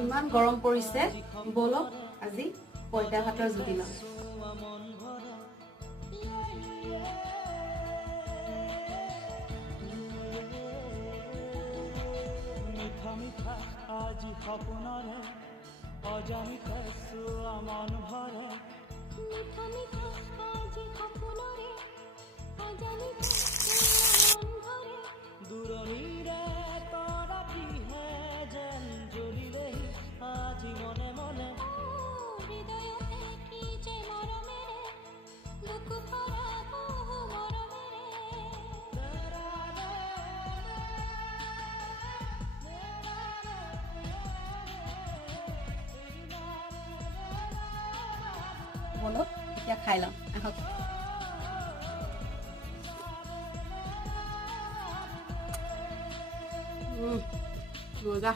ইমান গৰম পৰিছে বলক আজি পইতা ভাতৰ জুতি লওঁ মিঠা আজি সপোনৰে অজানিতে চোৱা মন ভৰে মিঠা মিঠা আজি সপোনৰে অজানিতে চোৱা মন ভৰে দূৰণিৰে তৰাপিহে যেন জ্বলিলে আজি মনে মনে হৃদয়তে কি যে মৰমেৰে বুকু ভৰা বহু মৰমেৰে বলক এতিয়া খাই লওঁ আহক মজা